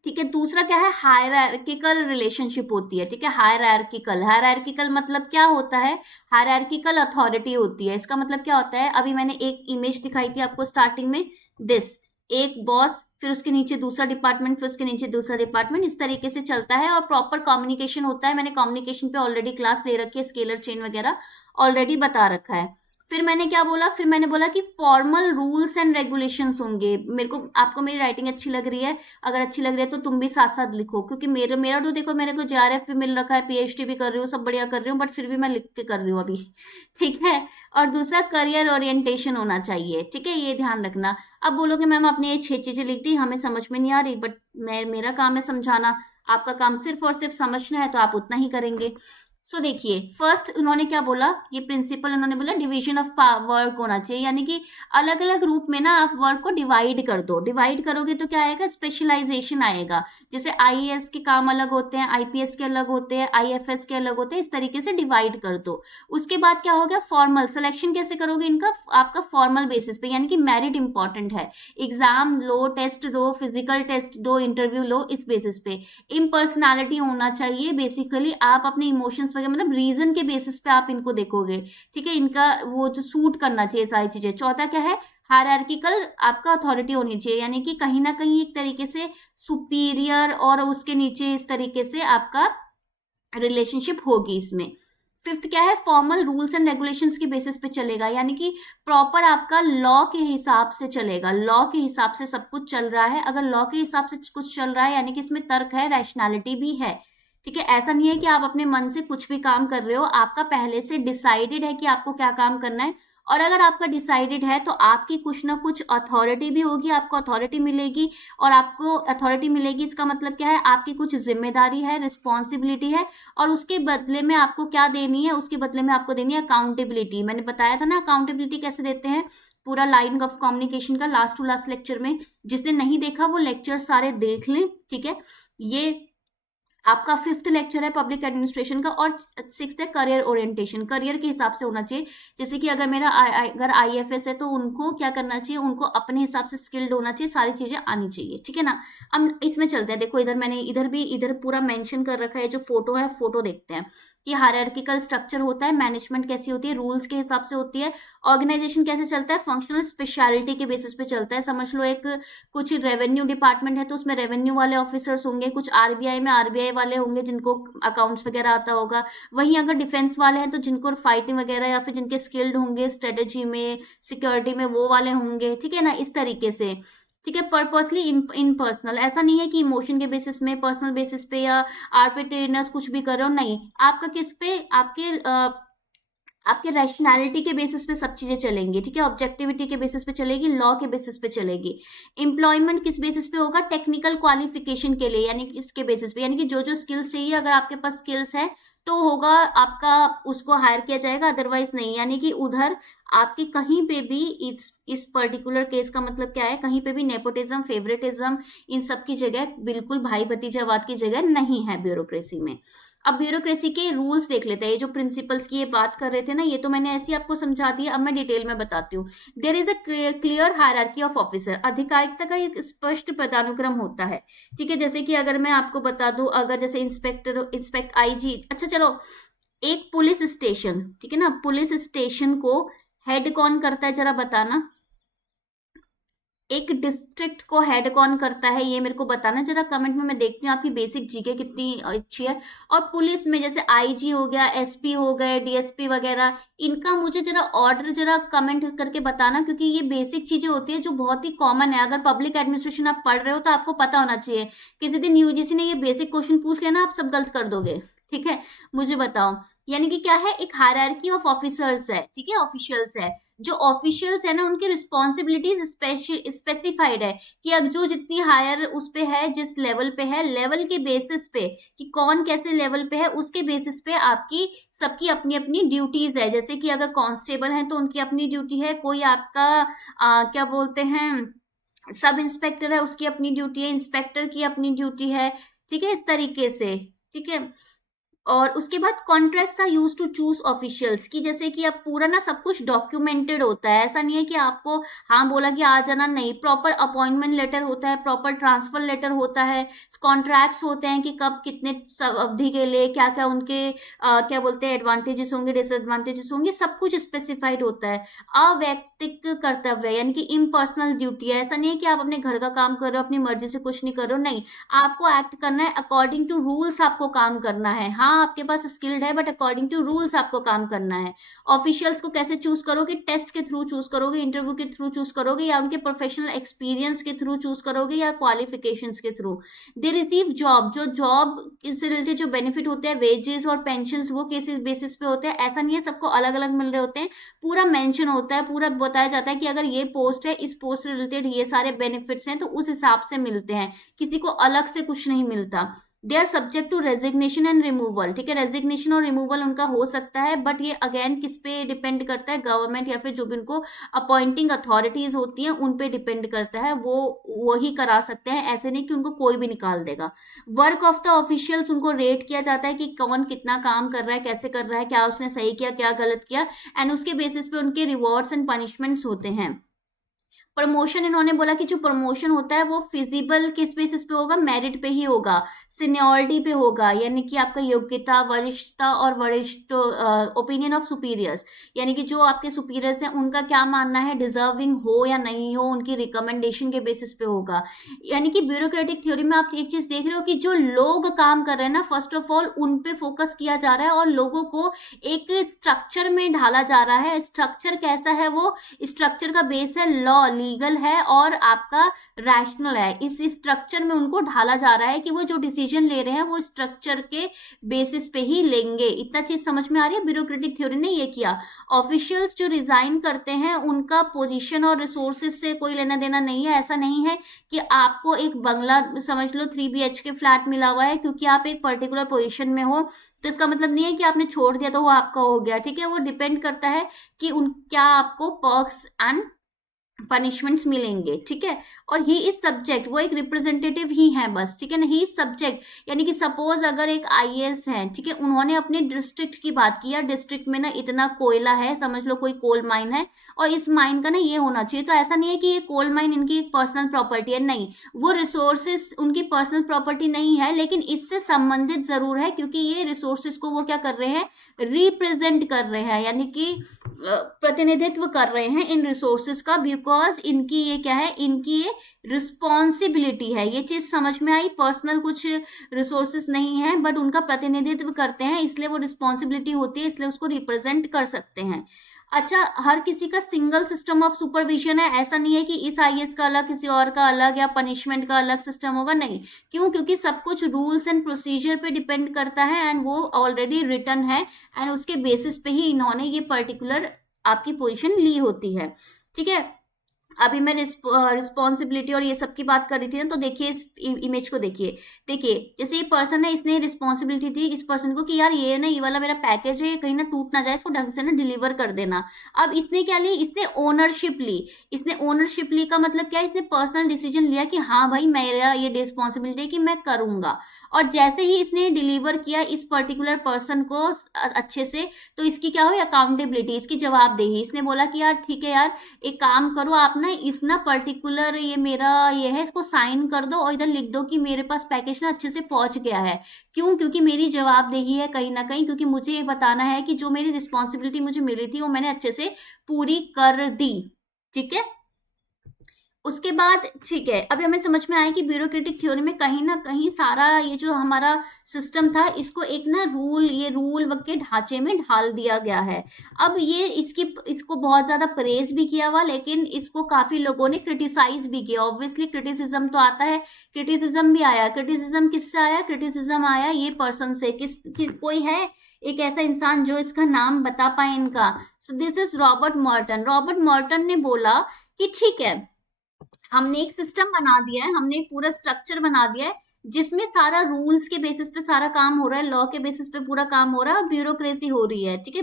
ठीक है। दूसरा क्या है? हायरार्किकल रिलेशनशिप होती है, ठीक है, हायरार्किकल। हायरार्किकल मतलब क्या होता है? हायरार्किकल अथॉरिटी होती है। इसका मतलब क्या होता है? अभी मैंने एक इमेज दिखाई थी आपको स्टार्टिंग में, दिस, एक बॉस, फिर उसके नीचे दूसरा डिपार्टमेंट, फिर उसके नीचे दूसरा डिपार्टमेंट, इस तरीके से चलता है और प्रॉपर कम्युनिकेशन होता है। मैंने कम्युनिकेशन पे ऑलरेडी क्लास ले रखी है, स्केलर चेन वगैरह ऑलरेडी बता रखा है। फिर मैंने क्या बोला? फिर मैंने बोला कि फॉर्मल रूल्स एंड रेगुलेशंस होंगे। मेरे को, आपको मेरी राइटिंग अच्छी लग रही है, अगर अच्छी लग रही है तो तुम भी साथ साथ लिखो, क्योंकि मेरा मेरा तो देखो, मेरे को जेआरएफ भी मिल रखा है, पीएचडी भी कर रही हूँ, सब बढ़िया कर रही हूँ, बट फिर भी मैं लिख के कर रही हूँ अभी ठीक है। और दूसरा, करियर ओरिएंटेशन होना चाहिए, ठीक है, ये ध्यान रखना। अब बोलोगे मैम आपने ये 6 चीजें लिख दी, हमें समझ में नहीं आ रही, बट मेरा काम है समझाना, आपका काम सिर्फ और सिर्फ समझना है, तो आप उतना ही करेंगे। सो देखिए, फर्स्ट उन्होंने क्या बोला, ये प्रिंसिपल उन्होंने बोला डिवीजन ऑफ वर्क होना चाहिए, यानी कि अलग अलग ग्रुप में ना आप वर्क को डिवाइड कर दो। डिवाइड करोगे तो क्या आएगा, स्पेशलाइजेशन आएगा। जैसे आईएएस के काम अलग होते हैं, आईपीएस के अलग होते हैं, आईएफएस के अलग होते हैं, इस तरीके से डिवाइड कर दो। उसके बाद क्या हो गया, फॉर्मल सिलेक्शन कैसे करोगे इनका, आपका फॉर्मल बेसिस पे, यानी कि मेरिट इंपॉर्टेंट है। एग्जाम लो, टेस्ट दो, फिजिकल टेस्ट दो, इंटरव्यू लो, इस बेसिस पे। इम्पर्सनैलिटी होना चाहिए, बेसिकली आप अपने इमोशंस वगैरह, मतलब रीजन के बेसिस पे आप इनको देखोगे, ठीक है, इनका वो जो सूट करना चाहिए सारी चीजें। चौथा क्या है, हायरार्किकल आपका अथॉरिटी होनी चाहिए, यानी कि कहीं ना कहीं एक तरीके से सुपीरियर और उसके नीचे इस तरीके से आपका रिलेशनशिप होगी इसमें। फिफ्थ क्या है, फॉर्मल रूल्स एंड रेगुलेशंस के बेसिस पे चलेगा, यानी कि प्रॉपर आपका लॉ के हिसाब से चलेगा, लॉ के हिसाब से सब कुछ चल रहा है। अगर लॉ के हिसाब से कुछ चल रहा है यानी कि इसमें तर्क है, रैशनैलिटी भी है, ठीक है। ऐसा नहीं है कि आप अपने मन से कुछ भी काम कर रहे हो, आपका पहले से डिसाइडेड है कि आपको क्या काम करना है। और अगर आपका डिसाइडेड है तो आपकी कुछ ना कुछ अथॉरिटी भी होगी, आपको अथॉरिटी मिलेगी। और आपको अथॉरिटी मिलेगी इसका मतलब क्या है, आपकी कुछ जिम्मेदारी है, रिस्पॉन्सिबिलिटी है। और उसके बदले में आपको क्या देनी है, उसके बदले में आपको देनी है अकाउंटेबिलिटी। मैंने बताया था ना अकाउंटेबिलिटी कैसे देते हैं, पूरा लाइन ऑफ कम्युनिकेशन का लास्ट टू लास्ट लेक्चर में। जिसने नहीं देखा वो लेक्चर सारे देख लें, ठीक है। ये आपका फिफ्थ लेक्चर है पब्लिक एडमिनिस्ट्रेशन का। और सिक्स्थ है करियर ओरिएंटेशन, करियर के हिसाब से होना चाहिए। जैसे कि अगर मेरा अगर आईएफएस है तो उनको क्या करना चाहिए, उनको अपने हिसाब से स्किल्ड होना चाहिए, सारी चीजें आनी चाहिए, ठीक है ना। अब इसमें चलते हैं, देखो इधर मैंने इधर पूरा मेंशन कर रखा है, जो फोटो है फोटो देखते हैं कि हायरार्किकल स्ट्रक्चर होता है, मैनेजमेंट कैसी होती है, रूल्स के हिसाब से होती है। ऑर्गेनाइजेशन कैसे चलता है, फंक्शनल स्पेशलिटी के बेसिस पे चलता है। समझ लो एक कुछ रेवेन्यू डिपार्टमेंट है तो उसमें रेवेन्यू वाले ऑफिसर्स होंगे, कुछ आरबीआई में आरबीआई वाले होंगे जिनको अकाउंट्स वगैरह आता होगा। वहीं अगर डिफेंस वाले हैं तो जिनको फाइटिंग वगैरह या फिर जिनके स्किल्ड होंगे स्ट्रेटेजी में, सिक्योरिटी में, वो वाले होंगे, ठीक है ना, इस तरीके से, ठीक है। पर्पसली इन पर्सनल, ऐसा नहीं है कि इमोशन के बेसिस में, पर्सनल बेसिस पे या आर्बिट्रेरियस कुछ भी कर रहे हो, नहीं। आपका किस पे, आपके रैशनैलिटी के बेसिस पे सब चीजें चलेंगी, ठीक है। ऑब्जेक्टिविटी के बेसिस पे चलेगी, लॉ के बेसिस पे चलेगी। एम्प्लॉयमेंट किस बेसिस पे होगा, टेक्निकल क्वालिफिकेशन के लिए, यानी कि इसके बेसिस पे, यानी कि जो जो स्किल्स चाहिए अगर आपके पास स्किल्स है तो होगा आपका, उसको हायर किया जाएगा, अदरवाइज नहीं। यानी कि उधर आपकी कहीं पे भी इस पर्टिकुलर केस का मतलब क्या है, कहीं पे भी नेपोटिज्म, फेवरेटिज्म, इन सब की जगह बिल्कुल भाई भतीजावाद की जगह नहीं है ब्यूरोक्रेसी में। अब ब्यूरोक्रेसी के रूल्स देख लेते हैं। ये जो प्रिंसिपल्स की ये बात कर रहे थे ना, ये तो मैंने ऐसे ही आपको समझा दिया, अब मैं डिटेल में बताती हूँ। There is a clear hierarchy of officer, अधिकारिकता का एक स्पष्ट पदानुक्रम होता है, ठीक है। जैसे कि अगर मैं आपको बता दूं, अगर जैसे इंस्पेक्ट आईजी, अच्छा चलो, एक पुलिस स्टेशन, ठीक है ना, पुलिस स्टेशन को हेड कौन करता है जरा बताना। एक डिस्ट्रिक्ट को हेड कौन करता है, ये मेरे को बताना जरा कमेंट में, मैं देखती हूँ आपकी बेसिक जीके कितनी अच्छी है। और पुलिस में जैसे आईजी हो गया, एसपी हो गए, डीएसपी वगैरह, इनका मुझे जरा ऑर्डर जरा कमेंट करके बताना, क्योंकि ये बेसिक चीजें होती है जो बहुत ही कॉमन है। अगर पब्लिक एडमिनिस्ट्रेशन आप पढ़ रहे हो तो आपको पता होना चाहिए। किसी दिन यूजीसी ने ये बेसिक क्वेश्चन पूछ लेना, आप सब गलत कर दोगे, ठीक है। मुझे बताओ, यानी कि क्या है, एक हायरार्की ऑफ ऑफिसर्स है, ठीक है, ऑफिशियल्स है। जो ऑफिशियल्स है ना, उनकी रिस्पॉन्सिबिलिटीज स्पेसिफाइड है कि अब जो जितनी हायर उस पे है, जिस लेवल पे है, लेवल के बेसिस पे कि कौन कैसे लेवल पे है, उसके बेसिस पे आपकी सबकी अपनी अपनी ड्यूटीज है। जैसे कि अगर कांस्टेबल हैं तो उनकी अपनी ड्यूटी है, कोई आपका क्या बोलते हैं, सब इंस्पेक्टर है, उसकी अपनी ड्यूटी है, इंस्पेक्टर की अपनी ड्यूटी है, ठीक है, इस तरीके से, ठीक है। और उसके बाद contracts are use to choose officials की, जैसे कि अब पूरा ना सब कुछ डॉक्यूमेंटेड होता है। ऐसा नहीं है कि आपको हाँ बोला कि आ जाना, नहीं, प्रॉपर अपॉइंटमेंट लेटर होता है, प्रॉपर ट्रांसफर लेटर होता है, कॉन्ट्रैक्ट्स होते हैं कि कब कितने अवधि के लिए क्या क्या उनके क्या बोलते हैं एडवांटेजेस होंगे, डिसएडवांटेजेस होंगे, सब कुछ स्पेसिफाइड होता है। अवैयक्तिक कर्तव्य यानी कि इम्पर्सनल ड्यूटी है। ऐसा नहीं है कि आप अपने घर का काम कर रहे हो, अपनी मर्जी से कुछ नहीं कर रहे हो, नहीं, आपको एक्ट करना है अकॉर्डिंग टू रूल्स, आपको काम करना है। हाँ आपके पास स्किल्ड है बट अकॉर्डिंग टू रूल्स आपको काम करना है। ऑफिशियल्स को कैसे चूज करोगे, टेस्ट के थ्रू चूज करोगे, इंटरव्यू के थ्रू चूज करोगे, या उनके प्रोफेशनल एक्सपीरियंस के थ्रू चूज करोगे, या क्वालिफिकेशंस के थ्रू। दे रिसीव जॉब, जो जॉब से रिलेटेड जो बेनिफिट होते हैं, वेजेस और पेंशन, वो किस बेसिस पे होते हैं। ऐसा नहीं है सबको अलग अलग मिल रहे होते हैं, पूरा मेंशन होता है, पूरा बताया जाता है कि अगर ये पोस्ट है, इस पोस्ट से रिलेटेड ये सारे बेनिफिट्स हैं, तो उस हिसाब से मिलते हैं, किसी को अलग से कुछ नहीं मिलता। They are subject to resignation and removal, ठीक है, रेजिग्नेशन और रिमूवल उनका हो सकता है, बट ये अगेन किस पे डिपेंड करता है, गवर्नमेंट या फिर जो भी उनको अपॉइंटिंग अथॉरिटीज होती हैं उन पे डिपेंड करता है, वो वही करा सकते हैं, ऐसे नहीं कि उनको कोई भी निकाल देगा। वर्क ऑफ द ऑफिशियल्स, उनको रेट किया जाता है कि कौन कितना काम कर रहा है, कैसे कर रहा है, क्या उसने सही किया क्या गलत किया, एंड उसके बेसिस पे उनके रिवॉर्ड्स एंड पनिशमेंट्स होते हैं। प्रमोशन, इन्होंने बोला कि जो प्रमोशन होता है वो फिजिबल किस बेसिस पे होगा, मेरिट पे ही होगा, सीनियोरिटी पे होगा, यानी कि आपका योग्यता, वरिष्ठता और वरिष्ठ ओपिनियन ऑफ सुपीरियर्स, यानी कि जो आपके सुपीरियर्स हैं उनका क्या मानना है, डिजर्विंग हो या नहीं हो, उनकी रिकमेंडेशन के बेसिस पे होगा। यानी कि ब्यूरोक्रेटिक थ्योरी में आप एक चीज देख रहे हो कि जो लोग काम कर रहे हैं ना, फर्स्ट ऑफ ऑल उन पे फोकस किया जा रहा है और लोगों को एक स्ट्रक्चर में ढाला जा रहा है। स्ट्रक्चर कैसा है, वो स्ट्रक्चर का बेस है लॉ, लीगल है और आपका रैशनल है। इस स्ट्रक्चर में उनको ढाला जा रहा है कि वो जो डिसीजन ले रहे हैं वो स्ट्रक्चर के बेसिस पे ही लेंगे। इतना चीज समझ में आ रही है, ब्यूरोक्रेटिक थ्योरी ने ये किया। ऑफिशियल्स जो रिजाइन करते हैं उनका पोजीशन और रिसोर्सेज से कोई लेना देना नहीं है। ऐसा नहीं है कि आपको एक बंगला समझ लो 3 BHK फ्लैट मिला हुआ है क्योंकि आप एक पर्टिकुलर पोजीशन में हो, तो इसका मतलब नहीं है कि आपने छोड़ दिया तो वो आपका हो गया, ठीक है। वो डिपेंड करता है कि उन क्या आपको पर्क्स एंड पनिशमेंट्स मिलेंगे, ठीक है। और ही इज सब्जेक्ट, वो एक रिप्रेजेंटेटिव ही है बस, ठीक है ना, ही इज सब्जेक्ट। यानी कि सपोज अगर एक IAS है, ठीक है, उन्होंने अपने डिस्ट्रिक्ट की बात की, यार डिस्ट्रिक्ट में ना इतना कोयला है, समझ लो कोई कोल माइन है और इस माइन का ना ये होना चाहिए, तो ऐसा नहीं है कि ये कोल माइन इनकी एक पर्सनल प्रॉपर्टी है, नहीं, वो रिसोर्सेज उनकी पर्सनल प्रॉपर्टी नहीं है, लेकिन इससे संबंधित जरूर है क्योंकि ये रिसोर्सेज को वो क्या कर रहे हैं, रिप्रेजेंट कर रहे हैं, यानी कि प्रतिनिधित्व कर रहे हैं इन रिसोर्सेज का, बिकॉज इनकी ये क्या है, इनकी ये रिस्पॉन्सिबिलिटी है। ये चीज समझ में आई, पर्सनल कुछ रिसोर्सेज नहीं है बट उनका प्रतिनिधित्व करते हैं, इसलिए वो रिस्पॉन्सिबिलिटी होती है, इसलिए उसको रिप्रेजेंट कर सकते हैं। अच्छा, हर किसी का सिंगल सिस्टम ऑफ सुपरविजन है, ऐसा नहीं है कि इस IAS का अलग, किसी और का अलग, या पनिशमेंट का अलग सिस्टम होगा, नहीं। क्यों? क्योंकि सब कुछ रूल्स एंड प्रोसीजर पे डिपेंड करता है एंड वो ऑलरेडी रिटन है एंड उसके बेसिस पे ही इन्होंने ये पर्टिकुलर आपकी पोजीशन ली होती है, ठीक है। अभी मैं रिस्पॉन्सिबिलिटी और ये सब की बात कर रही थी ना, तो देखिए इस इमेज को देखिए, देखिए जैसे ये पर्सन है, इसने रिस्पॉन्सिबिलिटी थी इस पर्सन को कि यार ये ना, ये वाला मेरा पैकेज है, ये कहीं ना टूट ना जाए, इसको ढंग से ना डिलीवर कर देना। अब इसने क्या ली, इसने ओनरशिप ली। इसने ओनरशिप ली का मतलब क्या है, इसने पर्सनल डिसीजन लिया कि हाँ भाई मेरा ये रिस्पॉन्सिबिलिटी है कि मैं करूंगा, और जैसे ही इसने डिलीवर किया इस पर्टिकुलर पर्सन को अच्छे से, तो इसकी क्या हुई, अकाउंटेबिलिटी, इसकी जवाबदेही। इसने बोला कि यार ठीक है यार, एक काम करो आप ना, इस ना पर्टिकुलर ये मेरा ये है, इसको साइन कर दो और इधर लिख दो कि मेरे पास पैकेज ना अच्छे से पहुंच गया है। क्यों? क्योंकि मेरी जवाबदेही है कहीं ना कहीं, क्योंकि मुझे ये बताना है कि जो मेरी रिस्पॉन्सिबिलिटी मुझे मिली थी वो मैंने अच्छे से पूरी कर दी, ठीक है। उसके बाद ठीक है, अभी हमें समझ में आया कि ब्यूरोक्रेटिक थ्योरी में कहीं ना कहीं सारा ये जो हमारा सिस्टम था इसको एक ना रूल के ढांचे में ढाल दिया गया है। अब ये इसको बहुत ज्यादा प्रेज भी किया हुआ, लेकिन इसको काफी लोगों ने क्रिटिसाइज भी किया। ऑब्वियसली क्रिटिसिज्म तो आता है, क्रिटिसिज्म भी आया। क्रिटिसिज्म किससे आया? क्रिटिसिज्म आया ये पर्सन से। किस कोई है एक ऐसा इंसान जो इसका नाम बता पाए इनका? So this is Robert Morton. Robert Morton ने बोला कि ठीक है, हमने एक सिस्टम बना दिया है, हमने एक पूरा स्ट्रक्चर बना दिया है जिसमें सारा रूल्स के बेसिस पे सारा काम हो रहा है, लॉ के बेसिस पे पूरा काम हो रहा है और ब्यूरोक्रेसी हो रही है, ठीक है।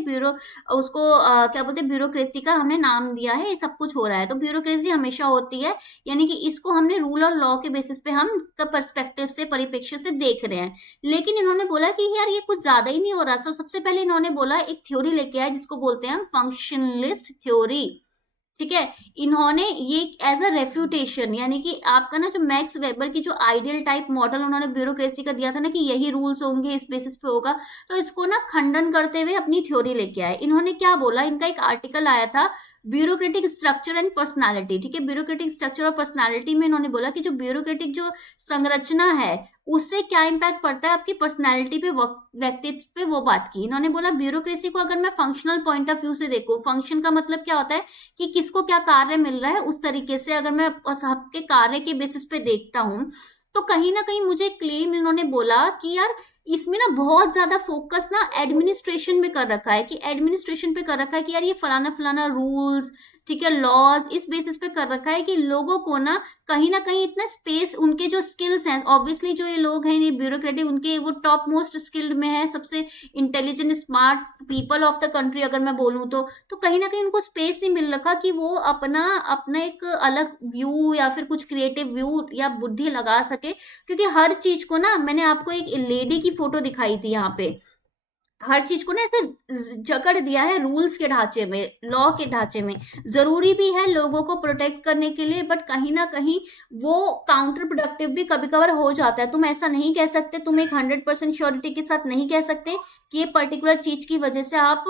उसको क्या बोलते हैं, ब्यूरोक्रेसी का हमने नाम दिया है, ये सब कुछ हो रहा है, तो ब्यूरोक्रेसी हमेशा होती है, यानी कि इसको हमने रूल और लॉ के बेसिस पे हम पर्सपेक्टिव से, परिप्रेक्ष्य से देख रहे हैं। लेकिन इन्होंने बोला कि यार ये कुछ ज्यादा ही नहीं हो रहा। तो सबसे पहले इन्होंने बोला एक थ्योरी लेके आया जिसको बोलते हैं हम फंक्शनलिस्ट थ्योरी, ठीक है। इन्होंने ये एज अ रेफ्यूटेशन, यानी कि आपका ना जो मैक्स वेबर की जो आइडियल टाइप मॉडल उन्होंने ब्यूरोक्रेसी का दिया था ना कि यही रूल्स होंगे, इस बेसिस पे होगा, तो इसको ना खंडन करते हुए अपनी थ्योरी लेके आए। इन्होंने क्या बोला, इनका एक आर्टिकल आया था ब्यूरोक्रेटिक स्ट्रक्चर एंड पर्सनालिटी, ठीक है। ब्यूरोक्रेटिक स्ट्रक्चर और पर्सनालिटी में इन्होंने बोला कि जो ब्यूरोक्रेटिक जो संरचना है उससे क्या इम्पैक्ट पड़ता है आपकी पर्सनालिटी पे, व्यक्तित्व पे, वो बात की। इन्होंने बोला ब्यूरोक्रेसी को अगर मैं फंक्शनल पॉइंट ऑफ व्यू से देखूं, फंक्शन का मतलब क्या होता है कि किसको क्या कार्य मिल रहा है, उस तरीके से अगर मैं सबके कार्य के बेसिस पे देखता हूं, तो कहीं ना कहीं मुझे क्लेम इन्होंने बोला कि यार इसमें ना बहुत ज्यादा फोकस ना एडमिनिस्ट्रेशन पे कर रखा है, कि एडमिनिस्ट्रेशन पे कर रखा है कि यार ये फलाना फलाना रूल्स, ठीक है, लॉज, इस बेसिस पे कर रखा है कि लोगों को ना कहीं इतना स्पेस, उनके जो स्किल्स हैं, ऑब्वियसली जो ये लोग हैं, ये ब्यूरोक्रेटिक, उनके वो टॉप मोस्ट स्किल्ड में है, सबसे intelligent smart people of the country अगर मैं बोलूँ तो कहीं ना कहीं उनको स्पेस नहीं मिल रखा कि वो अपना अपना एक अलग व्यू या फिर कुछ क्रिएटिव व्यू या बुद्धि लगा सके। क्योंकि हर चीज को ना, मैंने आपको एक लेडी की फोटो दिखाई थी यहाँ पे, हर चीज को ना ऐसे जकड़ दिया है रूल्स के ढांचे में, लॉ के ढांचे में। जरूरी भी है लोगों को प्रोटेक्ट करने के लिए, बट कहीं ना कहीं वो काउंटर प्रोडक्टिव भी कभी कभार हो जाता है। तुम ऐसा नहीं कह सकते, तुम एक 100% श्योरिटी के साथ नहीं कह सकते कि ये पर्टिकुलर चीज की वजह से आप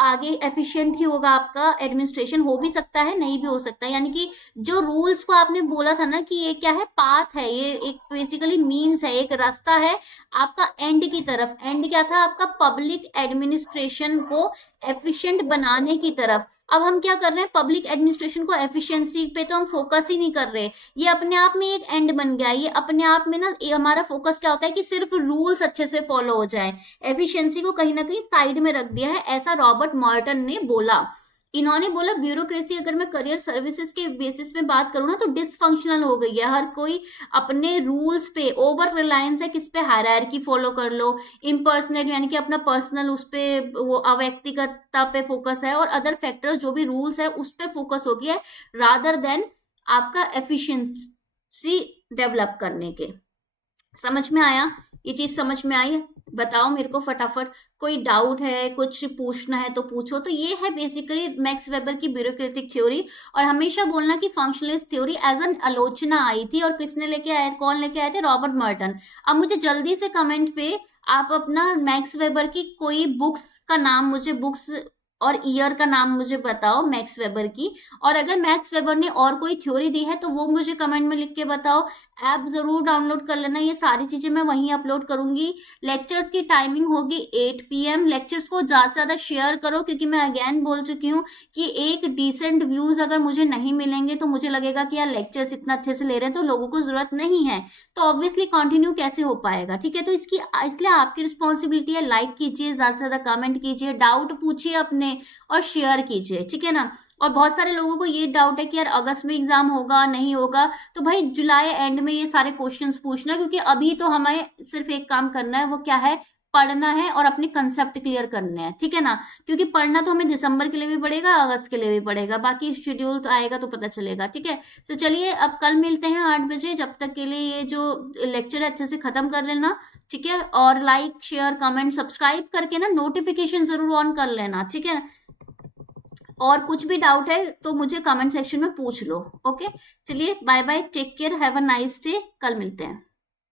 आगे एफिशिएंट ही होगा आपका एडमिनिस्ट्रेशन, हो भी सकता है नहीं भी हो सकता है। यानी कि जो रूल्स को आपने बोला था ना कि ये क्या है, पाथ है, ये एक बेसिकली मीन्स है, एक रास्ता है आपका एंड की तरफ। एंड क्या था आपका, पब्लिक एडमिनिस्ट्रेशन को एफिशिएंट बनाने की तरफ। अब हम क्या कर रहे हैं, पब्लिक एडमिनिस्ट्रेशन को एफिशिएंसी पे तो हम फोकस ही नहीं कर रहे, ये अपने आप में एक एंड बन गया। ये अपने आप में ना, ये हमारा फोकस क्या होता है कि सिर्फ रूल्स अच्छे से फॉलो हो जाए, एफिशिएंसी को कहीं ना कहीं साइड में रख दिया है, ऐसा रॉबर्ट मॉर्टन ने बोला। इन्होंने बोला ब्यूरोक्रेसी, अगर मैं करियर सर्विसेज के बेसिस में बात करूँ ना, तो डिसफंक्शनल हो गई है। हर कोई अपने रूल्स पे ओवर रिलायंस है, किस पे, हायरार्की फॉलो कर लो, इम्पर्सनल यानी कि अपना पर्सनल उस पे, वो अव्यक्तिगतता पे फोकस है, और अदर फैक्टर्स जो भी रूल्स है उस पे फोकस हो गया है, रादर देन आपका एफिशिएंसी डेवलप करने के। समझ में आया, ये चीज समझ में आई? बताओ मेरे को फटाफट, कोई डाउट है, कुछ पूछना है तो पूछो। तो ये है बेसिकली मैक्स वेबर की ब्यूरोक्रेटिक थ्योरी। और हमेशा बोलना कि फंक्शनलिस्ट थ्योरी एज एन आलोचना आई थी, और किसने लेके आए, कौन लेके आए थे, रॉबर्ट मर्टन। अब मुझे जल्दी से कमेंट पे आप अपना मैक्स वेबर की कोई बुक्स का नाम, मुझे बुक्स और ईयर का नाम मुझे बताओ मैक्स वेबर की। और अगर मैक्स वेबर ने और कोई थ्योरी दी है तो वो मुझे कमेंट में लिख के बताओ। ऐप जरूर डाउनलोड कर लेना, ये सारी चीजें मैं वहीं अपलोड करूंगी। लेक्चर्स की टाइमिंग होगी 8 PM। लेक्चर्स को ज्यादा से ज्यादा शेयर करो, क्योंकि मैं अगेन बोल चुकी हूँ कि एक डिसेंट व्यूज अगर मुझे नहीं मिलेंगे तो मुझे लगेगा कि यार लेक्चर्स इतना अच्छे से ले रहे हैं तो लोगों को जरूरत नहीं है, तो ऑब्वियसली कंटिन्यू कैसे हो पाएगा, ठीक है। तो इसकी इसलिए आपकी रिस्पॉन्सिबिलिटी है, लाइक कीजिए, ज्यादा से ज्यादा कमेंट कीजिए, डाउट पूछिए अपने और शेयर कीजिए, ठीक है ना। और बहुत सारे लोगों को ये डाउट है कि यार अगस्त में एग्जाम होगा नहीं होगा, तो भाई जुलाई एंड में ये सारे क्वेश्चंस पूछना, क्योंकि अभी तो हमें सिर्फ एक काम करना है, वो क्या है, पढ़ना है और अपने कंसेप्ट क्लियर करने हैं, ठीक है ना। क्योंकि पढ़ना तो हमें दिसंबर के लिए भी पड़ेगा, अगस्त के लिए भी पड़ेगा, बाकी शेड्यूल तो आएगा तो पता चलेगा, ठीक है। तो चलिए अब कल मिलते हैं 8 बजे, जब तक के लिए ये जो लेक्चर है अच्छे से खत्म कर लेना, ठीक है। और लाइक शेयर कमेंट सब्सक्राइब करके ना नोटिफिकेशन जरूर ऑन कर लेना, ठीक है। और कुछ भी डाउट है तो मुझे कमेंट सेक्शन में पूछ लो, ओके। चलिए bye bye, take care, have a nice day, कल मिलते हैं।